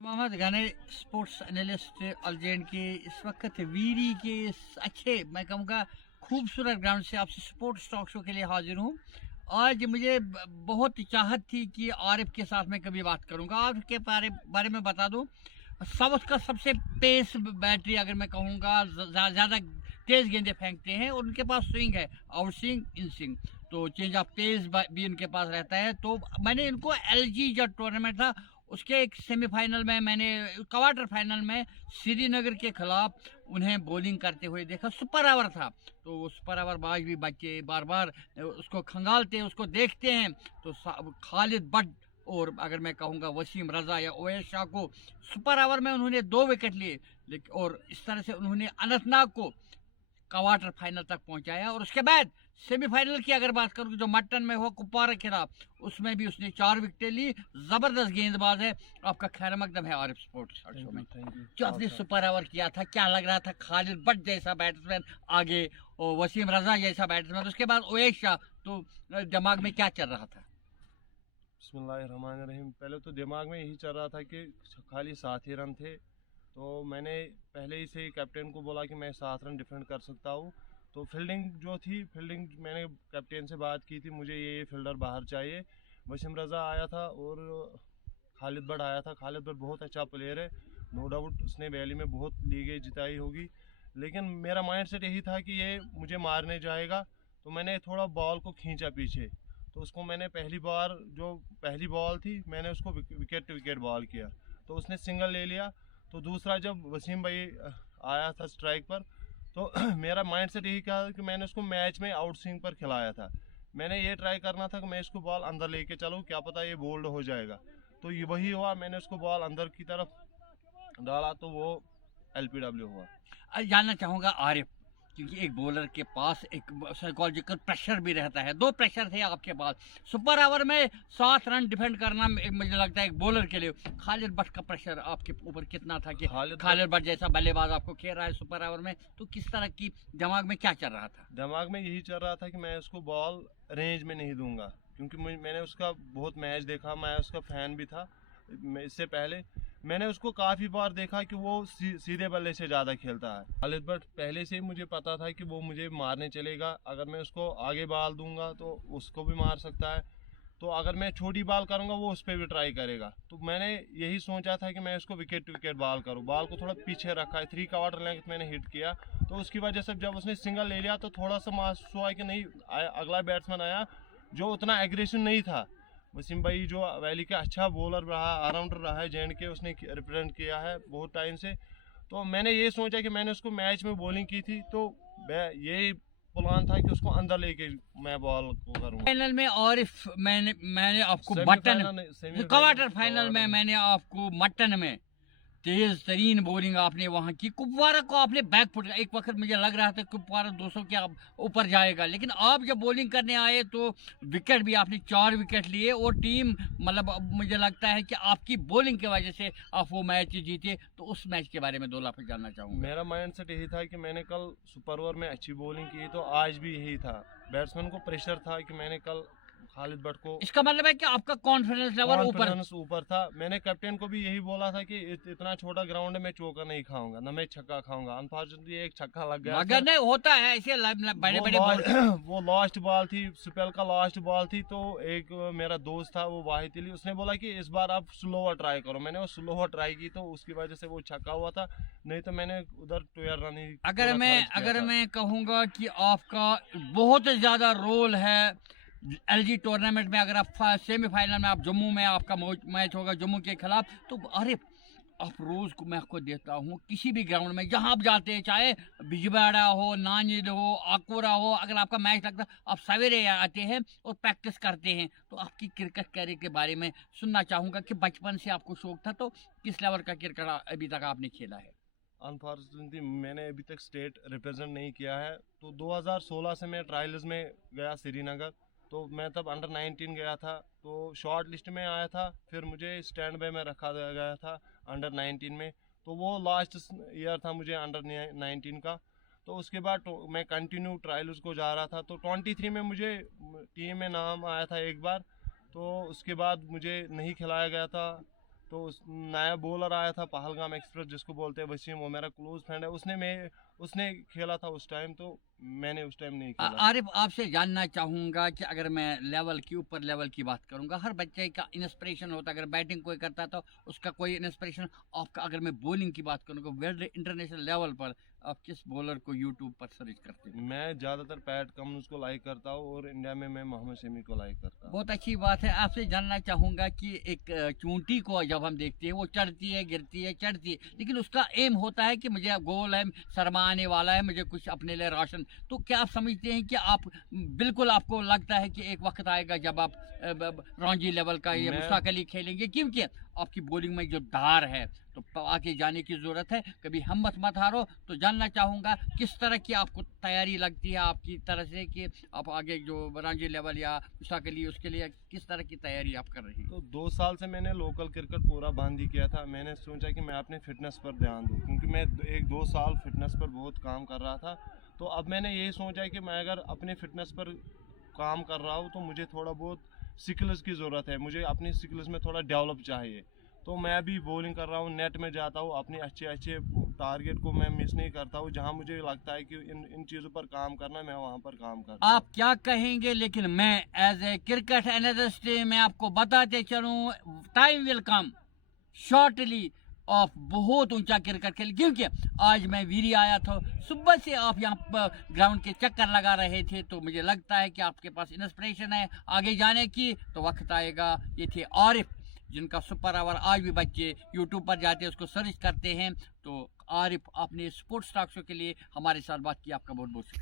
मोहम्मद गने sports analyst अलजेंड के इस वक्त वीरी के इस अच्छे मैं कहूँगा खूबसूरत ग्राउंड से आपसे स्पोर्ट्स टॉक शो के लिए हाजिर हूँ। आज मुझे बहुत चाहत थी कि आरिफ के साथ मैं कभी बात करूँगा। आरिफ के बारे में बता दूँ, साउथ का सबसे पेस बैटरी अगर मैं कहूँगा, ज़्यादा तेज़ गेंदें फेंकते हैं और उनके पास स्विंग है, आउट स्विंग, इन स्विंग, तो चेंज ऑफ पेस भी उनके पास रहता है। तो मैंने इनको एलजी जो टूर्नामेंट था उसके एक सेमीफाइनल में, मैंने क्वार्टर फाइनल में श्रीनगर के खिलाफ उन्हें बॉलिंग करते हुए देखा। सुपर ओवर था, तो वो सुपर ओवर बाज भी बच्चे बार बार उसको खंगालते हैं, उसको देखते हैं। तो खालिद बट और अगर मैं कहूँगा वसीम रजा या ओवैस शाह को सुपर ओवर में उन्होंने 2 विकेट लिए और इस तरह से उन्होंने अनंतनाग को क्वार्टर फाइनल तक पहुंचाया। और उसके बाद सेमीफाइनल की अगर बात करूं जो मट्टन में हुआ कुपवारा के खिलाफ, उसमें भी उसने 4 विकेटें ली। जबरदस्त गेंदबाज है। आपका खैर मकदम है आरिफ स्पोर्ट्स शो में। जो आपने सुपर ओवर किया था, क्या लग रहा था? खालिद बट जैसा बैट्समैन आगे और वसीम रजा जैसा बैट्समैन, उसके बाद ओवैस शाह, तो दिमाग में क्या चल रहा था? बिस्मिल्लाहिर्रहमानिर्रहीम। पहले तो दिमाग में यही चल रहा था कि खाली 7 ही रन थे, तो मैंने पहले ही से कैप्टन को बोला कि मैं 7 रन डिफेंड कर सकता हूँ। तो फील्डिंग जो थी, फील्डिंग मैंने कैप्टन से बात की थी, मुझे ये फील्डर बाहर चाहिए। वसीम रज़ा आया था और खालिद बट आया था। खालिद बट बहुत अच्छा प्लेयर है, नो डाउट उसने वैली में बहुत लीगें जिताई होगी, लेकिन मेरा माइंड सेट यही था कि ये मुझे मारने जाएगा। तो मैंने थोड़ा बॉल को खींचा पीछे, तो उसको मैंने पहली बॉल थी मैंने उसको विकेट टू विकेट बॉल किया, तो उसने सिंगल ले लिया। तो दूसरा जब वसीम भाई आया था स्ट्राइक पर, तो मेरा माइंडसेट यही था कि मैंने उसको मैच में आउट स्विंग पर खिलाया था। मैंने ये ट्राई करना था कि मैं इसको बॉल अंदर लेके चलूँ, क्या पता ये बोल्ड हो जाएगा। तो ये वही हुआ, मैंने उसको बॉल अंदर की तरफ डाला तो वो LPW हुआ। जानना चाहूँगा आरिफ, क्योंकि एक बॉलर के पास एक साइकोलॉजिकल प्रेशर भी रहता है, 2 प्रेशर थे आपके पास। सुपर ओवर में 7 रन डिफेंड करना मुझे लगता है एक बॉलर के लिए। खालिद बट का प्रेशर आपके ऊपर कितना था कि खालिद बट जैसा बल्लेबाज आपको खेल रहा है सुपर ओवर में, तो किस तरह की दिमाग में क्या चल रहा था? दिमाग में यही चल रहा था कि मैं उसको बॉल रेंज में नहीं दूंगा, क्योंकि मैंने उसका बहुत मैच देखा, मैं उसका फैन भी था। इससे पहले मैंने उसको काफ़ी बार देखा कि वो सीधे बल्ले से ज़्यादा खेलता है। खालिद बट पहले से ही मुझे पता था कि वो मुझे मारने चलेगा। अगर मैं उसको आगे बॉल दूंगा तो उसको भी मार सकता है, तो अगर मैं छोटी बॉल करूंगा वो उस पर भी ट्राई करेगा। तो मैंने यही सोचा था कि मैं उसको विकेट टू विकेट बॉल करूँ। बॉल को थोड़ा पीछे रखा है, 3 क्वार्टर लेंथ मैंने हिट किया, तो उसकी वजह से जब उसने सिंगल ले लिया तो थोड़ा सा महसूस हुआ कि नहीं, अगला बैट्समैन आया जो उतना एग्रेसिव नहीं था। वसीम भाई जो वैली का अच्छा बॉलर रहा, ऑलराउंडर रहा है, JNK उसने रिप्रेजेंट किया है बहुत टाइम से। तो मैंने ये सोचा कि मैंने उसको मैच में बॉलिंग की थी, तो यही प्लान था कि उसको अंदर लेके मैं बॉल को करूँ। फाइनल में आरिफ, मैंने आपको क्वार्टर फाइनल में मैंने आपको मट्टन में तेज तरीन बॉलिंग आपने वहां की। कुपवारा को आपने बैकफुट, एक वक्त मुझे लग रहा था कुपवारा 200 के ऊपर जाएगा, लेकिन आप जब बॉलिंग करने आए तो विकेट भी आपने 4 विकेट लिए और टीम, मतलब मुझे लगता है कि आपकी बॉलिंग की वजह से आप वो मैच जीते। तो उस मैच के बारे में 2 लफ्ज़ जानना चाहूँगा। मेरा माइंड सेट यही था कि मैंने कल सुपर ओवर में अच्छी बॉलिंग की, तो आज भी यही था। बैट्समैन को प्रेशर था कि मैंने कल खालिद बट को, इसका मतलब है कि आपका कॉन्फिडेंस लेवल ऊपर था। मैंने कैप्टन को भी यही बोला था कि इतना छोटा ग्राउंड है, मैं चौका नहीं खाऊंगा, ना मैं छक्का खाऊंगा। अनफॉर्चुनेटली एक छक्का लग गया, मगर नहीं होता है ऐसे बड़े बड़े वो लास्ट बॉल थी, स्पेल का लास्ट बॉल थी। तो एक मेरा दोस्त था वो वाहिद अली, उसने बोला कि इस बार आप स्लोवर ट्राई करो। मैंने वो स्लोवर ट्राई की, तो उसकी वजह से वो छक्का हुआ था, नहीं तो मैंने उधर 12 रन ही। अगर मैं कहूँगा कि आपका बहुत ज्यादा रोल है LG टूर्नामेंट में, अगर आप सेमीफाइनल में आप जम्मू में आपका मैच होगा जम्मू के खिलाफ, तो अरे आप रोज को मैं आपको देता हूँ किसी भी ग्राउंड में जहाँ आप जाते हैं, चाहे बिजबाड़ा हो, नानिद हो, आकोरा हो, अगर आपका मैच लगता है आप सवेरे आते हैं और प्रैक्टिस करते हैं। तो आपकी क्रिकेट कैरियर के बारे में सुनना चाहूँगा कि बचपन से आपको शौक था, तो किस लेवल का क्रिकेट अभी तक आपने खेला है? अनफॉर्चुनेटली मैंने अभी तक स्टेट रिप्रेजेंट नहीं किया है। तो 2016 से मैं ट्रायल्स में गया श्रीनगर, तो मैं तब अंडर 19 गया था, तो शॉर्ट लिस्ट में आया था। फिर मुझे स्टैंड बाय में रखा गया था अंडर 19 में, तो वो लास्ट ईयर था मुझे अंडर 19 का। तो उसके बाद मैं कंटिन्यू ट्रायल्स को जा रहा था। तो 23 में मुझे टीम में नाम आया था एक बार, तो उसके बाद मुझे नहीं खिलाया गया था। तो उस नया बॉलर आया था पहलगाम एक्सप्रेस जिसको बोलते हैं वसीम, वो मेरा क्लोज फ्रेंड है, उसने खेला था उस टाइम, तो मैंने उस टाइम नहीं खेला। आरिफ, आपसे जानना चाहूँगा कि अगर मैं लेवल की ऊपर लेवल की बात करूँगा, हर बच्चे का इंस्पिरेशन होता है। अगर बैटिंग कोई करता है तो उसका कोई इंस्पिरेशन आपका। अगर मैं बॉलिंग की बात करूँगा वर्ल्ड इंटरनेशनल लेवल पर, आप किस बॉलर को यूट्यूब पर सर्च करते हैं? मैं ज़्यादातर पैट कमिंस को लाइक करता हूँ और इंडिया में मैं मोहम्मद शमी को लाइक करता हूँ। बहुत अच्छी बात है। आपसे जानना चाहूँगा कि एक चूंटी को जब हम देखते हैं वो चढ़ती है, गिरती है, चढ़ती है, लेकिन उसका एम होता है कि मुझे गोल है, शर्मा आने वाला है, मुझे कुछ अपने लिए राशन। तो क्या आप समझते हैं कि आप बिल्कुल आपको लगता है कि एक वक्त आएगा जब आप रणजी लेवल का ये मुश्ताक अली खेलेंगे, क्योंकि आपकी बॉलिंग में जो धार है तो आगे जाने की ज़रूरत है, कभी हिम्मत मत हारो। तो जानना चाहूँगा किस तरह की आपको तैयारी लगती है आपकी तरह से कि आप आगे जो रणजी लेवल या मुश्ताक अली उसके लिए किस तरह की तैयारी आप कर रही हैं? तो 2 साल से मैंने लोकल क्रिकेट पूरा बंद ही किया था। मैंने सोचा कि मैं अपने फिटनेस पर ध्यान दूँ, क्योंकि मैं 1-2 साल फिटनेस पर बहुत काम कर रहा था। तो अब मैंने यही सोचा कि मैं अगर अपने फिटनेस पर काम कर रहा हूँ तो मुझे थोड़ा बहुत स्किल्स की ज़रूरत है, मुझे अपनी स्किल्स में थोड़ा डेवलप चाहिए। तो मैं अभी बॉलिंग कर रहा हूँ, नेट में जाता हूँ, अपने अच्छे टारगेट को मैं मिस नहीं करता हूँ। जहाँ मुझे लगता है कि इन चीज़ों पर काम करना, मैं वहाँ पर काम करता हूँ। आप क्या कहेंगे, लेकिन मैं एज ए क्रिकेट एनालिस्ट मैं आपको बताते चलूँ, टाइम विल कम शॉर्टली आप बहुत ऊंचा क्रिकेट खेल। क्योंकि आज मैं वीरी आया था, सुबह से आप यहाँ ग्राउंड के चक्कर लगा रहे थे, तो मुझे लगता है कि आपके पास इंस्पिरेशन है आगे जाने की। तो वक्त आएगा। ये थे आरिफ, जिनका सुपर आवर आज भी बच्चे यूट्यूब पर जाते हैं, उसको सर्च करते हैं। तो आरिफ, आपने स्पोर्ट्स टॉक शो के लिए हमारे साथ बात की, आपका बहुत बहुत शुक्रिया।